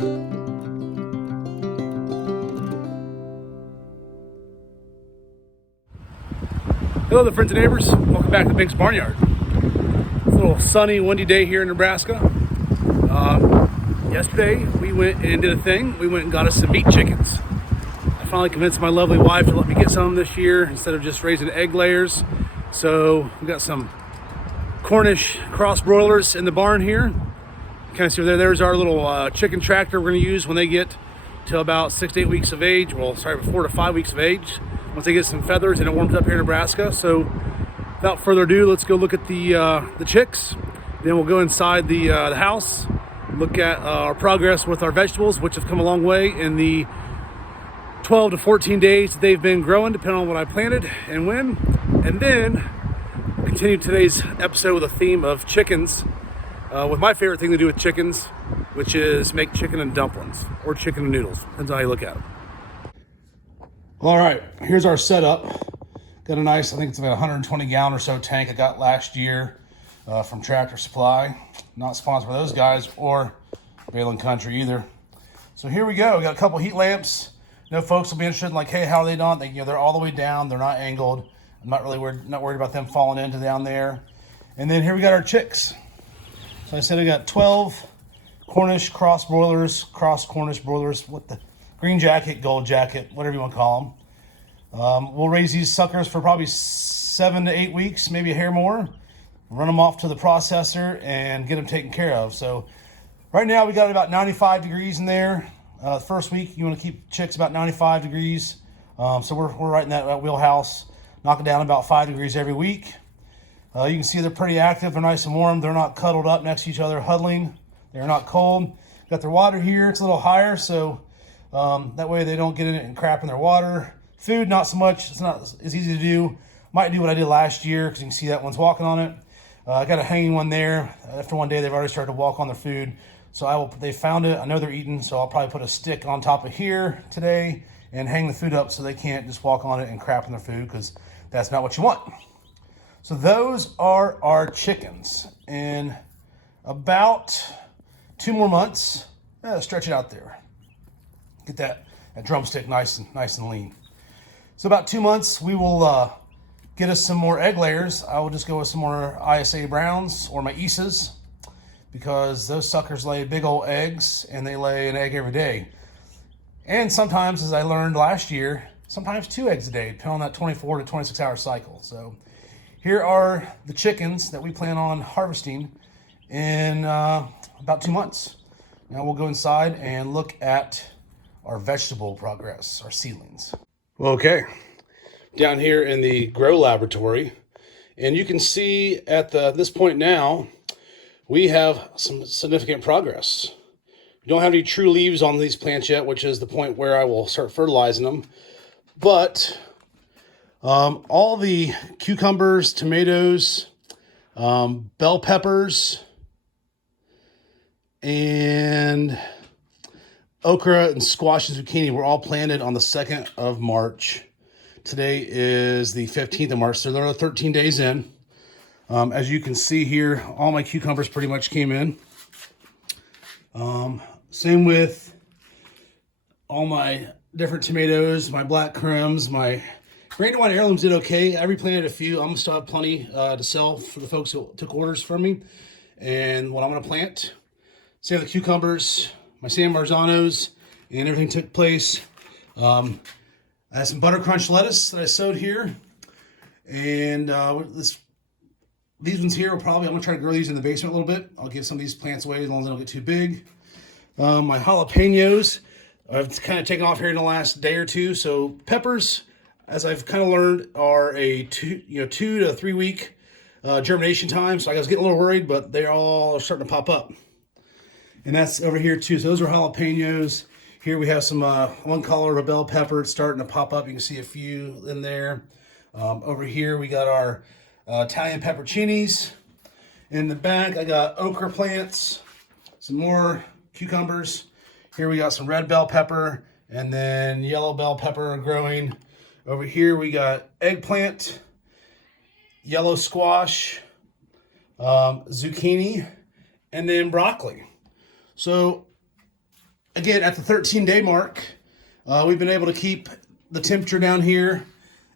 Hello there, friends and neighbors. Welcome back to Bink's Barnyard. It's a little sunny, windy day here in Nebraska. Yesterday, we went and did a thing. We went and got us some meat chickens. I finally convinced my lovely wife to let me get some this year instead of just raising egg layers. So we got some Cornish cross broilers in the barn here. You kind of see over there, there's our little chicken tractor we're going to use when they get to about 6 to 8 weeks of age. Well, sorry, 4 to 5 weeks of age. Once they get some feathers and it warms up here in Nebraska. So without further ado, let's go look at the chicks. Then we'll go inside the house, look at our progress with our vegetables, which have come a long way in the 12 to 14 days that they've been growing, depending on what I planted and when. And then we'll continue today's episode with a theme of chickens, with my favorite thing to do with chickens, which is make chicken and dumplings or chicken and noodles. Depends on how you look at them. All right, here's our setup. Got a nice, I think it's about 120 gallon or so tank I got last year from Tractor Supply. Not sponsored by those guys or Balin Country either. So here we go. We got a couple heat lamps. No folks will be interested in like, hey, how are they done? They're all the way down. They're not angled. I'm not really worried about them falling into down there. And then here we got our chicks. So I said I got 12 Cornish cross broilers, cross Cornish broilers. What the? Green jacket, gold jacket, whatever you want to call them. We'll raise these suckers for probably 7 to 8 weeks, maybe a hair more. Run them off to the processor and get them taken care of. So right now we got about 95 degrees in there. First week you want to keep chicks about 95 degrees. So we're right in that wheelhouse, knocking down about 5 degrees every week. You can see they're pretty active. They're nice and warm. They're not cuddled up next to each other, huddling. They're not cold. Got their water here. It's a little higher, so that way they don't get in it and crap in their water. Food, not so much. It's not as easy to do. Might do what I did last year because you can see that one's walking on it. I got a hanging one there. After one day, they've already started to walk on their food. So they found it. I know they're eating, so I'll probably put a stick on top of here today and hang the food up so they can't just walk on it and crap in their food because that's not what you want. So those are our chickens. In about 2 more months, stretch it out there. Get that drumstick nice and lean. So about 2 months, we will get us some more egg layers. I will just go with some more ISA Browns or my Isas because those suckers lay big old eggs and they lay an egg every day. And sometimes, as I learned last year, sometimes 2 eggs a day, depending on that 24 to 26 hour cycle. So here are the chickens that we plan on harvesting in about 2 months. Now we'll go inside and look at our vegetable progress, our seedlings. Okay, down here in the grow laboratory, and you can see at this point now, we have some significant progress. We don't have any true leaves on these plants yet, which is the point where I will start fertilizing them. But all the cucumbers, tomatoes, bell peppers, and okra and squash and zucchini were all planted on the 2nd of March. Today is the 15th of March, so they're 13 days in. As you can see here, all my cucumbers pretty much came in. Same with all my different tomatoes, my black crims, my Brandywine heirlooms did okay. I replanted a few. I'm going to still have plenty to sell for the folks who took orders from me. And what I'm going to plant, same with the cucumbers, my San Marzanos, and everything took place. I have some butter crunch lettuce that I sowed here. And these ones here, I'm going to try to grow these in the basement a little bit. I'll give some of these plants away as long as they don't get too big. My jalapenos, I've kind of taken off here in the last day or two. So peppers, as I've kind of learned, are a 2 to 3 week germination time. So I was getting a little worried, but they all are starting to pop up. And that's over here too. So those are jalapenos. Here we have some one color of a bell pepper. It's starting to pop up. You can see a few in there. Over here we got our Italian pepperoncinis. In the back I got okra plants, some more cucumbers. Here we got some red bell pepper and then yellow bell pepper growing. Over here we got eggplant, yellow squash, zucchini, and then broccoli. So Again, at the 13-day mark, we've been able to keep the temperature down here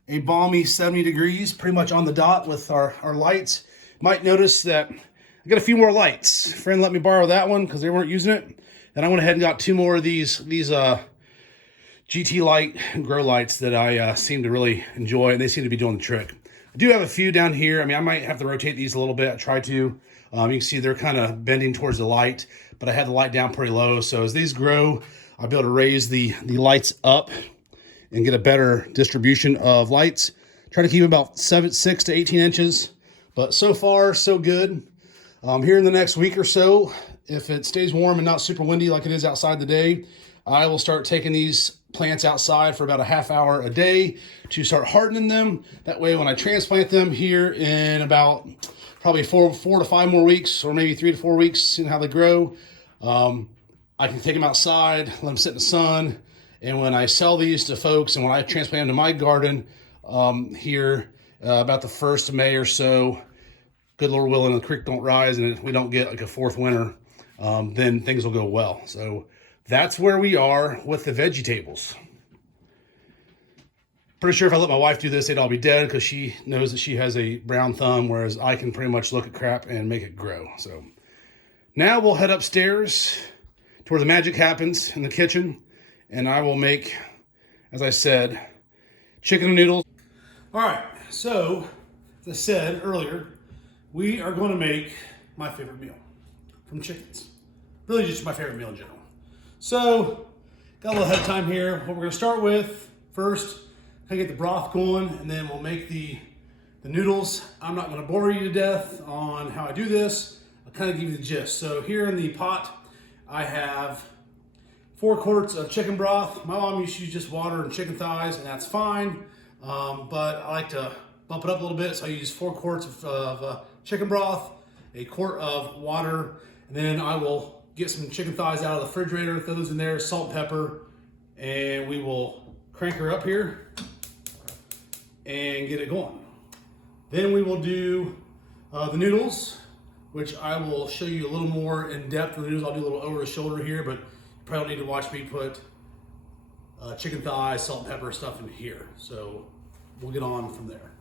a balmy 70 degrees, pretty much on the dot with our lights. Might notice that I got a few more lights. A friend let me borrow that one because they weren't using it. Then I went ahead and got 2 more of these GT light grow lights that I seem to really enjoy, and they seem to be doing the trick. I do have a few down here. I mean, I might have to rotate these a little bit. I try to. You can see they're kind of bending towards the light, but I had the light down pretty low. So as these grow, I'll be able to raise the lights up and get a better distribution of lights. Try to keep about 6 to 18 inches, but so far, so good. Here in the next week or so, if it stays warm and not super windy like it is outside today, I will start taking these plants outside for about a half hour a day to start hardening them. That way, when I transplant them here in about probably 4 to 5 more weeks, or maybe 3 to 4 weeks, seeing how they grow, I can take them outside, let them sit in the sun. And when I sell these to folks and when I transplant them to my garden here about the 1st of May or so, good Lord willing, the creek don't rise and we don't get like a 4th winter, then things will go well. So that's where we are with the vegetables. Pretty sure if I let my wife do this, they'd all be dead because she knows that she has a brown thumb, whereas I can pretty much look at crap and make it grow. So now we'll head upstairs to where the magic happens in the kitchen, and I will make, as I said, chicken and noodles. All right, so as I said earlier, we are going to make my favorite meal from chickens. Really just my favorite meal in general. So, got a little ahead of time here. What we're going to start with first, kind of get the broth going, and then we'll make the noodles. I'm not going to bore you to death on how I do this. I'll kind of give you the gist. So here in the pot, I have 4 quarts of chicken broth. My mom used to use just water and chicken thighs, and that's fine. But I like to bump it up a little bit, so I use 4 quarts of chicken broth, 1 quart of water, and then I will get some chicken thighs out of the refrigerator, throw those in there, salt, pepper, and we will crank her up here and get it going. Then we will do the noodles, which I will show you a little more in depth. The noodles I'll do a little over the shoulder here, but you probably don't need to watch me put chicken thighs, salt, and pepper stuff in here. So we'll get on from there.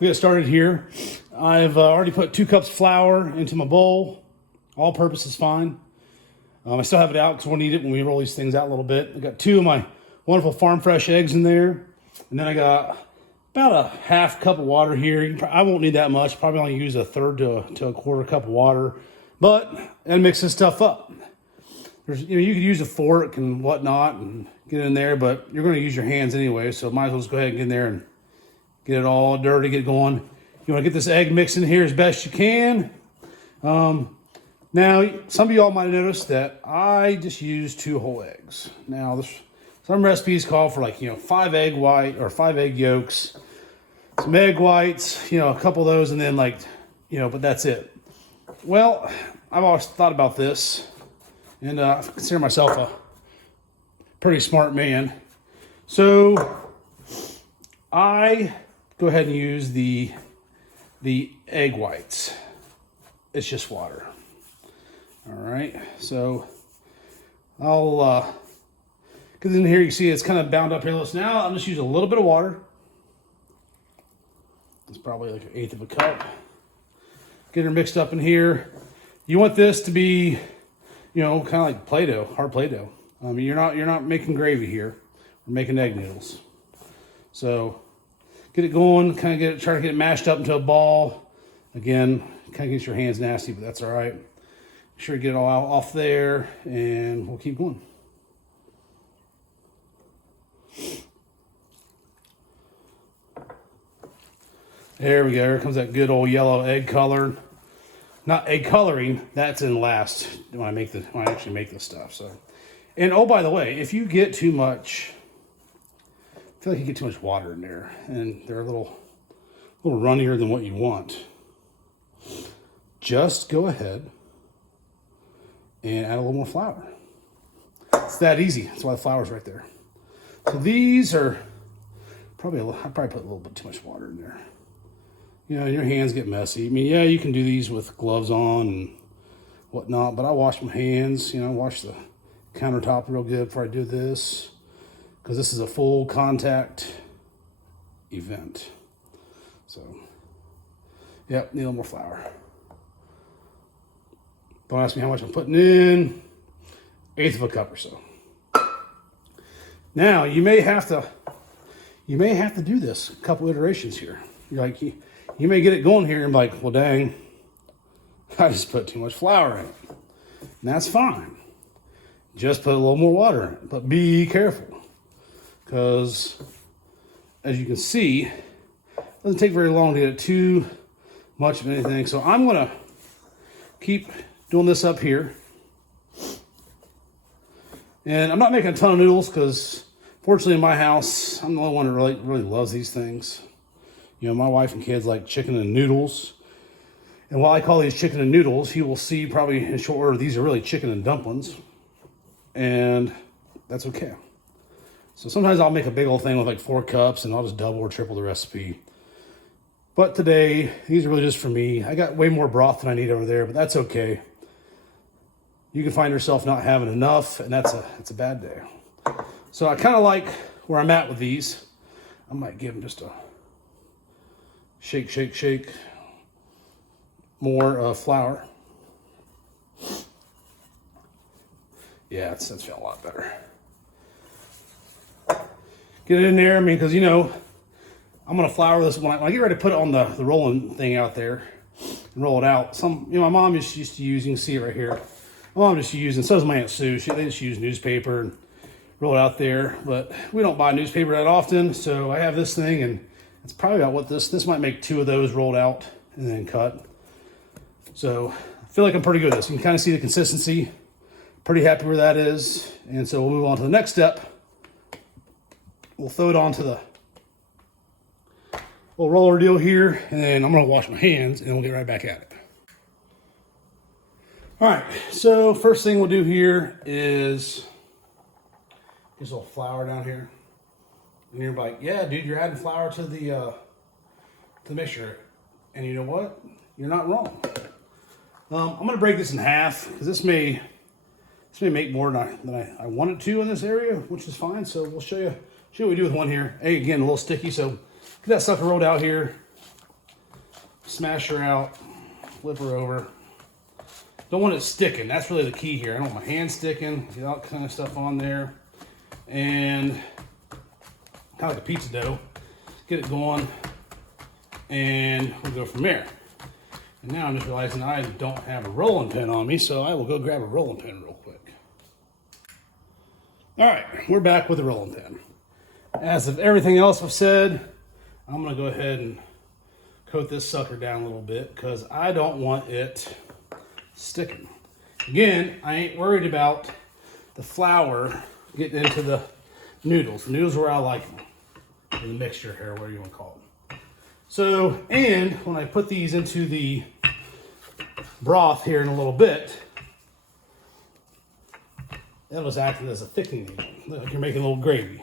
We get started here. I've already put 2 cups of flour into my bowl. All purpose is fine. I still have it out because we'll need it when we roll these things out a little bit. I got 2 of my wonderful farm fresh eggs in there. And then I got about a half cup of water here. I won't need that much. Probably only use a 1/3 to a 1/4 cup of water. But, and mix this stuff up. You could use a fork and whatnot and get in there, but you're going to use your hands anyway. So might as well just go ahead and get in there and get it all dirty, get going. You want to get this egg mixed in here as best you can. Now, some of y'all might have noticed that I just use 2 whole eggs. Now, some recipes call for 5 egg white or 5 egg yolks, some egg whites, a couple of those, and then but that's it. Well, I've always thought about this, and I consider myself a pretty smart man. So I go ahead and use the egg whites. It's just water. All right, so I'll get in here. You see it's kind of bound up here. So now I'm just using a little bit of water. It's probably like 1/8 of a cup. Get her mixed up in here. You want this to be, kind of like Play-Doh, hard Play-Doh. You're not making gravy here. We're making egg noodles. So get it going. Try to get it mashed up into a ball. Again, kind of gets your hands nasty, but that's all right. Make sure you get it all off there, and we'll keep going. There we go. Here comes that good old yellow egg color. Not egg coloring. That's in last when I actually make this stuff. So, and oh, by the way, if you get too much, I feel like you get too much water in there, and they're a little runnier than what you want. Just go ahead and add a little more flour. It's that easy. That's why the flour's right there. So these are I probably put a little bit too much water in there. Your hands get messy. I mean, yeah, you can do these with gloves on and whatnot, but I wash my hands, wash the countertop real good before I do this, because this is a full contact event. So, yep, need a little more flour. Don't ask me how much I'm putting in. 1/8 of a cup or so. Now you may have to do this a couple iterations here. You're like, you may get it going here and be like, well, dang, I just put too much flour in it. And that's fine. Just put a little more water in it, but be careful, because as you can see, it doesn't take very long to get too much of anything. So I'm gonna keep doing this up here. And I'm not making a ton of noodles because fortunately in my house, I'm the only one that really loves these things. You know, my wife and kids like chicken and noodles. And while I call these chicken and noodles, you will see probably in short order, these are really chicken and dumplings. And that's okay. So sometimes I'll make a big old thing with like 4 cups and I'll just double or triple the recipe. But today, these are really just for me. I got way more broth than I need over there, but that's okay. You can find yourself not having enough, and that's a bad day. So I kind of like where I'm at with these. I might give them just a shake, shake, shake. More flour. Yeah, that's feeling a lot better. Get it in there, I mean, because, you know, I'm going to flour this when I get ready to put it on the rolling thing out there and roll it out. My mom just used to use, you can see it right here. My mom just used, and so does my Aunt Sue, they just use newspaper and roll it out there. But we don't buy newspaper that often, so I have this thing, and it's probably about what this might make 2 of those rolled out and then cut. So I feel like I'm pretty good at this. You can kind of see the consistency. Pretty happy where that is. And so we'll move on to the next step. We'll throw it onto the little roller deal here, and then I'm gonna wash my hands and we'll get right back at it. All right, so first thing we'll do here is just a little flour down here. And you're like, yeah, dude, you're adding flour to the mixture. And you know what? You're not wrong. I'm gonna break this in half because this may make more than I want it to in this area, which is fine. So we'll show you what we do with one here. Hey, again, a little sticky, so get that sucker rolled out here. Smash her out, flip her over. Don't want it sticking. That's really the key here. I don't want my hand sticking. Get all that kind of stuff on there. And kind of like a pizza dough. Get it going. And we'll go from there. And now I'm just realizing I don't have a rolling pin on me, so I will go grab a rolling pin real quick. All right, we're back with the rolling pin. As of everything else I've said, I'm gonna go ahead and coat this sucker down a little bit because I don't want it sticking. Again, I ain't worried about the flour getting into the noodles. The noodles are where I like them. In the mixture here, whatever you want to call them. So, and when I put these into the broth here in a little bit, that was acting as a thickening agent. Like you're making a little gravy.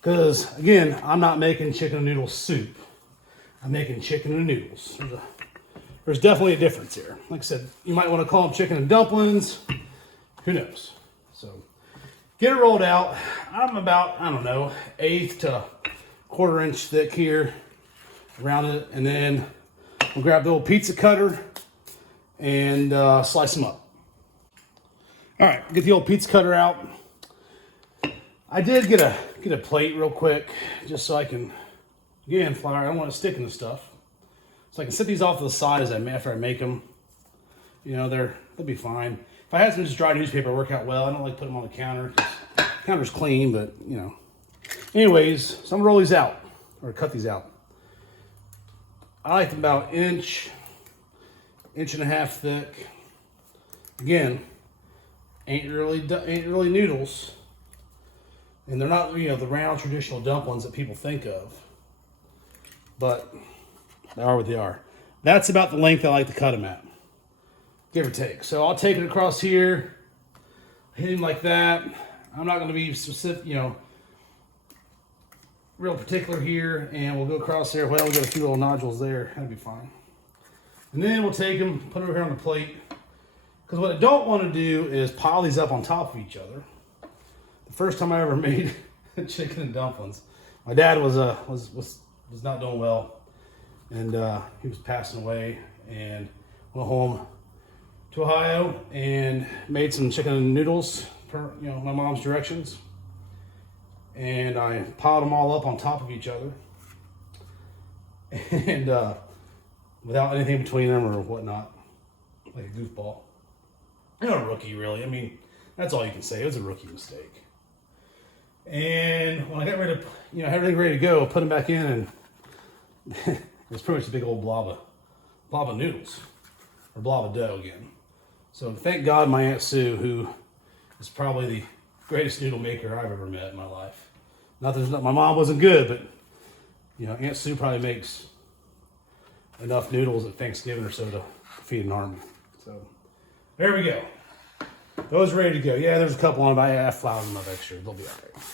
Because, again, I'm not making chicken and noodle soup. I'm making chicken and noodles. There's definitely a difference here. Like I said, you might want to call them chicken and dumplings. Who knows? So, get it rolled out. I'm about, I don't know, 1/8 to 1/4 inch thick here around it. And then we'll grab the old pizza cutter and slice them up. All right, get the old pizza cutter out. I did get a plate real quick just so I can, again, flour. I don't want to stick in the stuff. So I can set these off to the side after I make them. You know, they'll be fine. If I had some just dry newspaper, work out well. I don't like putting them on the counter. The counter's clean, but you know. Anyways, so I'm gonna roll these out or cut these out. I like them about inch and a half thick. Again, ain't really noodles, and they're not, you know, the round traditional dumplings that people think of, but they are what they are. That's about the length I like to cut them at, give or take. So I'll take it across here, hit him like that. I'm not going to be specific, you know, real particular here, and we'll go across there. Well, we got a few little nodules there. That'll be fine. And then we'll take them, put them over here on the plate. Because what I don't want to do is pile these up on top of each other. first time I ever made chicken and dumplings. My dad was not doing well, and he was passing away, and went home to Ohio and made some chicken and noodles per my mom's directions, and I piled them all up on top of each other, and without anything between them or whatnot, like a goofball. A rookie, really. I mean, that's all you can say. It was a rookie mistake. And when I got ready to, had everything ready to go, put them back in, and it was pretty much a big old blob of noodles, or blob of dough again. So thank God my Aunt Sue, who is probably the greatest noodle maker I've ever met in my life. Not that my mom wasn't good, but Aunt Sue probably makes enough noodles at Thanksgiving or so to feed an army. So there we go. Those are ready to go. Yeah, there's a couple on, but I floured them up extra. They'll be all right.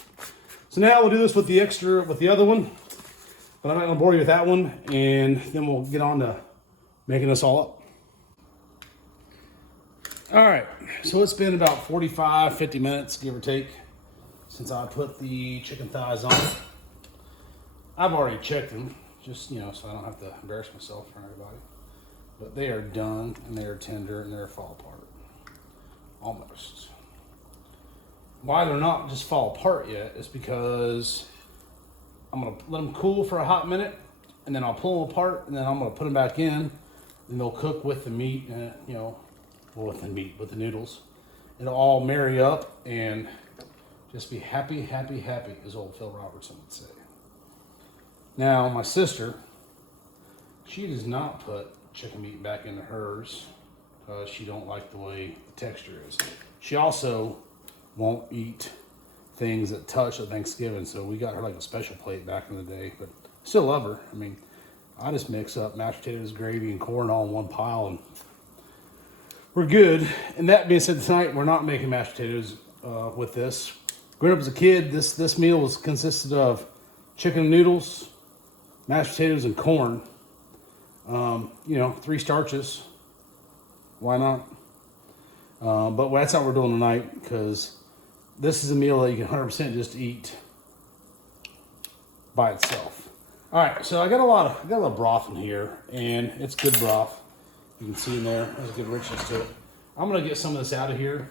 So now we'll do this with the other one, but I'm not gonna bore you with that one, and then we'll get on to making this all up. All right, so it's been about 45, 50 minutes, give or take, since I put the chicken thighs on. I've already checked them, just, so I don't have to embarrass myself for everybody. But they are done, and they are tender, and they're fall apart. Almost. Why they're not just fall apart yet is because I'm gonna let them cool for a hot minute, and then I'll pull them apart, and then I'm gonna put them back in, and they'll cook with the meat, and with the noodles. It'll all marry up and just be happy, happy, happy, as old Phil Robertson would say. Now, my sister, she does not put chicken meat back into hers because she don't like the way the texture is. She also won't eat things that touch at Thanksgiving, so we got her like a special plate back in the day, but still love her. I mean, I just mix up mashed potatoes, gravy, and corn all in one pile, and we're good. And that being said, tonight we're not making mashed potatoes with this. Growing up as a kid, this meal consisted of chicken and noodles, mashed potatoes, and corn. 3 starches. Why not? But that's not what we're doing tonight, because this is a meal that you can 100% just eat by itself. All right, so I got a lot of broth in here, and it's good broth. You can see in there, there's a good richness to it. I'm gonna get some of this out of here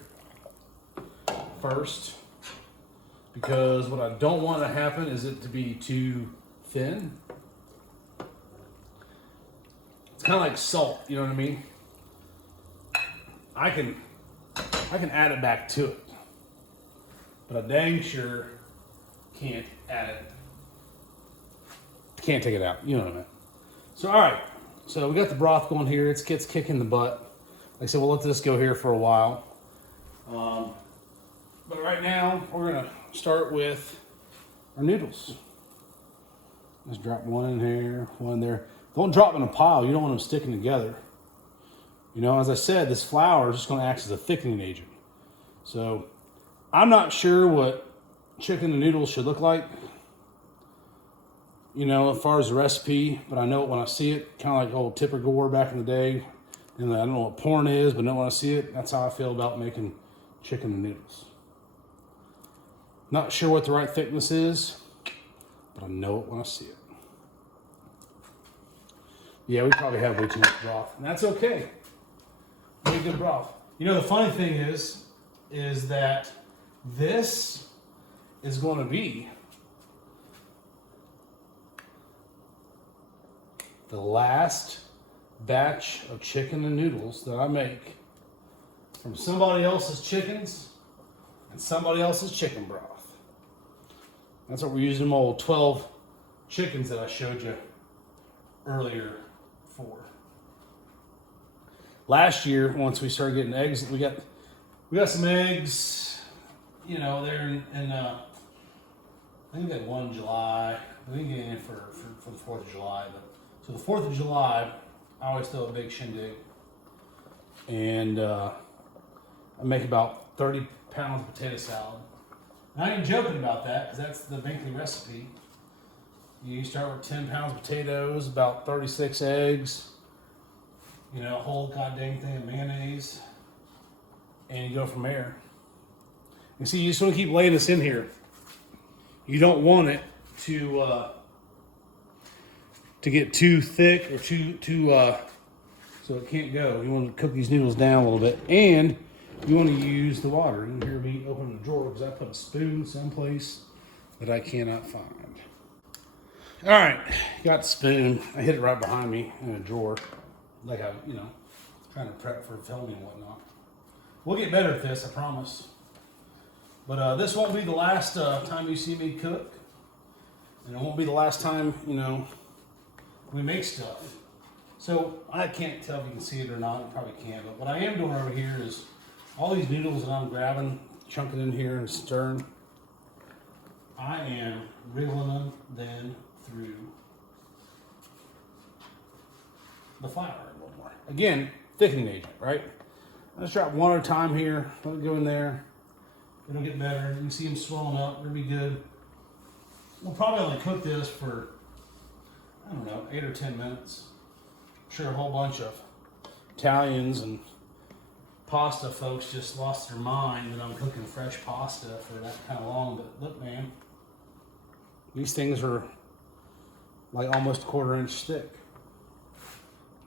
first, because what I don't want to happen is it to be too thin. It's kind of like salt, you know what I mean? I can add it back to it, but I dang sure can't add it. Can't take it out, you know what I mean? So all right, so we got the broth going here. It's kicking the butt. Like I said, we'll let this go here for a while. But right now we're gonna start with our noodles. Just drop one in here, one there. Don't drop them in a pile. You don't want them sticking together. As I said, this flour is just going to act as a thickening agent. So I'm not sure what chicken and noodles should look like, as far as the recipe, but I know it when I see it, kind of like old Tipper Gore back in the day. And I don't know what porn is, but know when I see it, that's how I feel about making chicken and noodles. Not sure what the right thickness is, but I know it when I see it. Yeah, we probably have way too much broth, and that's okay. Really good broth. The funny thing is that this is going to be the last batch of chicken and noodles that I make from somebody else's chickens and somebody else's chicken broth. That's what we're using them old 12 chickens that I showed you earlier for. Last year, once we started getting eggs, we got some eggs, there in I think we had one in July. We didn't get any for the 4th of July, but so the 4th of July, I always throw a big shindig, and I make about 30 pounds of potato salad. And I ain't joking about that, because that's the Binkley recipe. You start with 10 pounds of potatoes, about 36 eggs, a whole goddamn thing of mayonnaise, and you go from there. And see, you just want to keep laying this in here. You don't want it to get too thick or too so it can't go. You want to cook these noodles down a little bit, and you want to use the water. You can hear me open the drawer because I put a spoon someplace that I cannot find. All right, got the spoon. I hid it right behind me in a drawer, like I, trying to prep for filming and whatnot. We'll get better at this, I promise. But this won't be the last time you see me cook, and it won't be the last time, we make stuff. So I can't tell if you can see it or not. You probably can't. But what I am doing over here is all these noodles that I'm grabbing, chunking in here and stirring, I am wriggling them then through the flour a little more. Again, thickening agent, right? Let's drop one at a time here. Let it go in there. It'll get better. You can see them swelling up. It'll be good. We'll probably only cook this for, I don't know, 8 or 10 minutes. I'm sure a whole bunch of Italians and pasta folks just lost their mind that I'm cooking fresh pasta for that kind of long. But look, man, these things are like almost a 1/4 inch thick.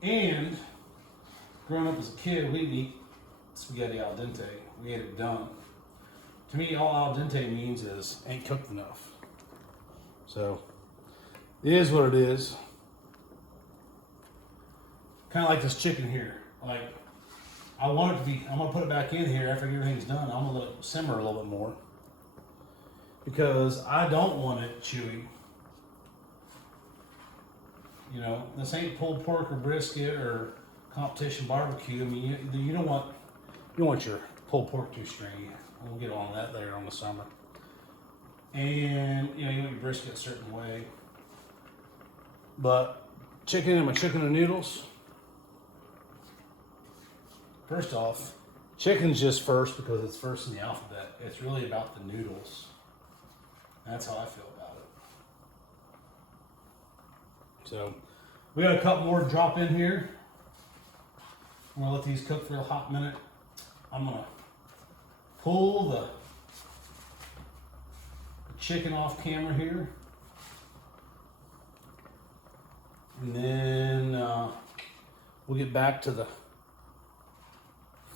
And growing up as a kid, we'd eat spaghetti al dente. We ate it done. To me, all al dente means is ain't cooked enough. So it is what it is. Kind of like this chicken here. Like, I want it to be, I'm gonna put it back in here after everything's done. I'm gonna let it simmer a little bit more because I don't want it chewy. This ain't pulled pork or brisket or competition barbecue. I mean, you don't want your pulled pork too stringy. We'll get on that later on the summer. And you want your brisket a certain way. But chicken and noodles. First off, chicken's just first because it's first in the alphabet. It's really about the noodles. That's how I feel about it. So we got a couple more to drop in here. I'm gonna let these cook for a hot minute. I'm gonna pull the chicken off camera here. And then we'll get back to the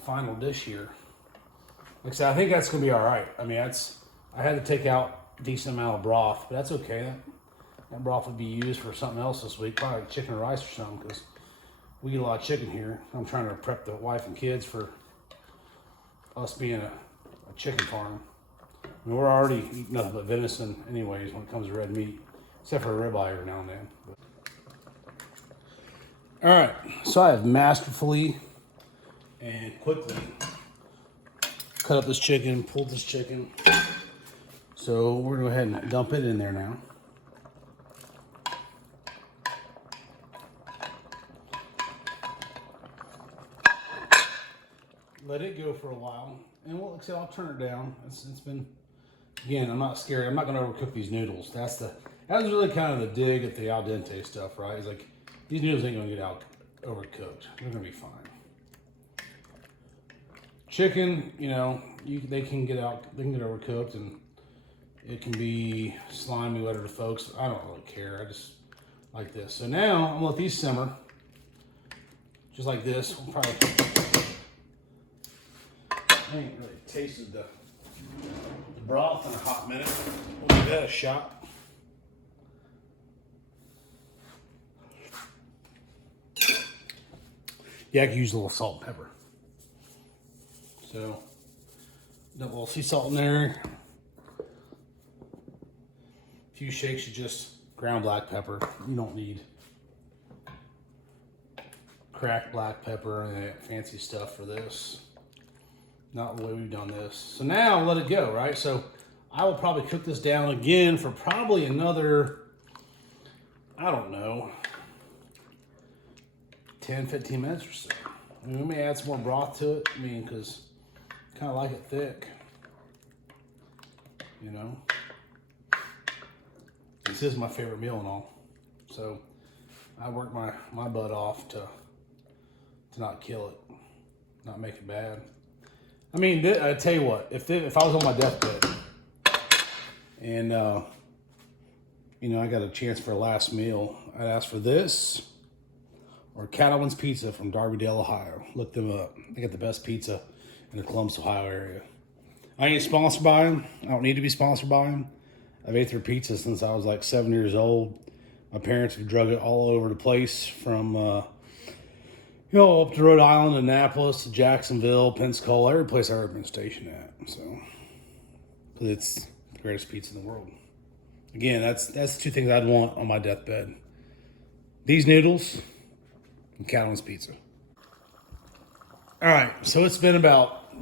final dish here. Like I said, I think that's gonna be all right. I mean, I had to take out a decent amount of broth, but that's okay. That broth would be used for something else this week, probably chicken or rice or something, because we eat a lot of chicken here. I'm trying to prep the wife and kids for us being a chicken farm. I mean, we're already eating nothing but venison anyways when it comes to red meat, except for a ribeye every now and then. All right, so I have masterfully and quickly cut up this chicken, pulled this chicken. So we're gonna go ahead and dump it in there now. Let it go for a while, and like I said, I'll turn it down. It's been, again, I'm not scared. I'm not gonna overcook these noodles. That was really kind of the dig at the al dente stuff, right? It's like, these noodles ain't gonna get overcooked. They're gonna be fine. Chicken, they can get overcooked, and it can be slimy, whatever, folks. I don't really care. I just like this. So now I'm gonna let these simmer, just like this. We'll probably, I ain't really tasted the broth in a hot minute. We'll give that a shot. Yeah, I could use a little salt and pepper. So, dump a little sea salt in there. A few shakes of just ground black pepper. You don't need cracked black pepper and that fancy stuff for this. Not the way we've done this. So now let it go, right? So I will probably cook this down again for probably another, I don't know, 10, 15 minutes or so. I mean, we may add some more broth to it. I mean, because I kind of like it thick. This is my favorite meal and all. So I work my butt off to not kill it, not make it bad. I mean, I tell you what, if I was on my deathbed and I got a chance for a last meal, I'd ask for this or Cattleman's Pizza from Darby-Dale, Ohio. Look them up. They got the best pizza in the Columbus, Ohio area. I ain't sponsored by them. I don't need to be sponsored by them. I've ate their pizza since I was like 7 years old. My parents have drug it all over the place from, up to Rhode Island, Annapolis, to Jacksonville, Pensacola, every place I've ever been stationed at. So, it's the greatest pizza in the world. Again, that's the two things I'd want on my deathbed. These noodles and Cattleman's Pizza. All right, so it's been about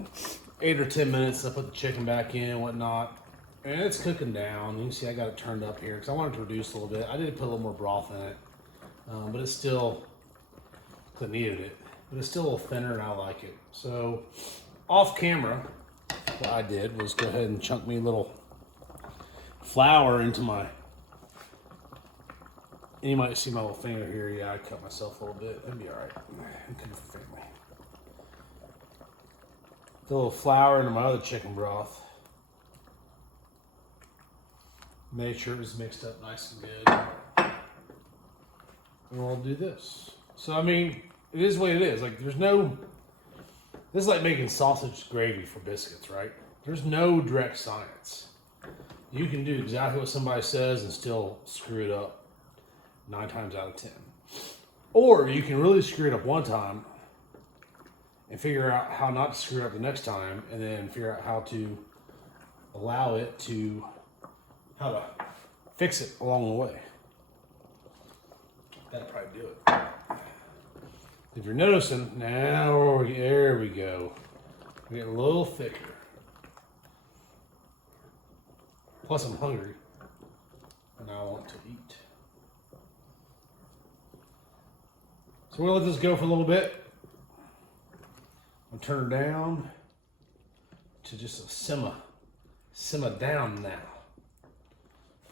8 or 10 minutes. I put the chicken back in and whatnot. And it's cooking down. You can see I got it turned up here because I wanted to reduce a little bit. I did put a little more broth in it. But it's still, I needed it. But it's still a little thinner and I like it. So off camera, what I did was go ahead and chunk me a little flour into my, and you might see my little finger here. Yeah, I cut myself a little bit. That'd be all right. I'm cooking for family. A little flour into my other chicken broth. Make sure it was mixed up nice and good. And we'll do this. So, I mean, it is what it is. Like, this is like making sausage gravy for biscuits, right? There's no direct science. You can do exactly what somebody says and still screw it up 9 times out of 10. Or you can really screw it up one time and figure out how not to screw it up the next time, and then figure out how to allow it to, how to fix it along the way. That'll probably do it. If you're noticing, now, there we go. We're getting a little thicker. Plus I'm hungry, and I want to eat. So we'll let this go for a little bit. I'll turn her down to just a simmer down now.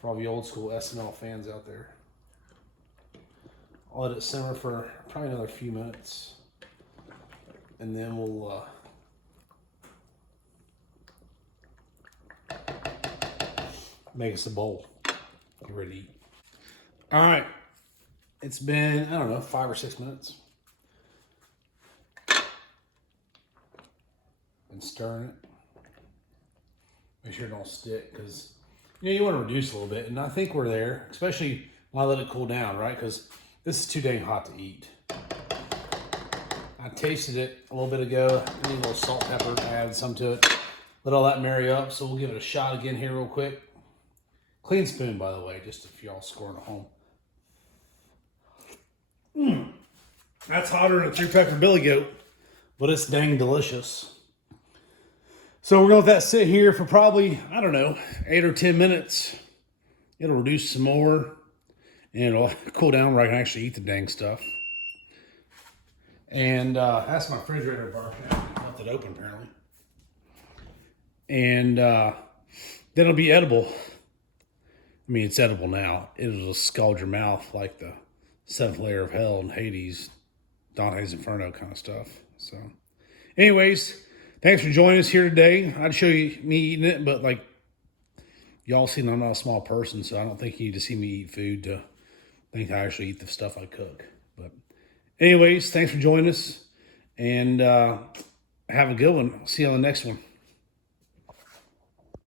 For all you old school SNL fans out there. I'll let it simmer for probably another few minutes. And then we'll make us a bowl. Get ready to eat. All right. It's been, I don't know, 5 or 6 minutes. Been stirring it. Make sure it don't stick, because you want to reduce a little bit, and I think we're there, especially when I let it cool down, right? Because this is too dang hot to eat. I tasted it a little bit ago. I need a little salt, pepper. I added some to it. Let all that marry up, so we'll give it a shot again here real quick. Clean spoon, by the way, just if y'all scoring at home. That's hotter than a 3-pecker billy goat, but it's dang delicious. So we're going to let that sit here for probably, I don't know, 8 or 10 minutes. It'll reduce some more, and it'll cool down where I can actually eat the dang stuff. And that's my refrigerator barking at me. Left it open, apparently. And then it'll be edible. I mean, it's edible now. It'll just scald your mouth like the 7th layer of hell in Hades, Dante's Inferno kind of stuff. So, anyways, thanks for joining us here today. I'd show you me eating it, but like y'all seen, I'm not a small person, so I don't think you need to see me eat food to think I actually eat the stuff I cook. But anyways, thanks for joining us, and have a good one. See you on the next one.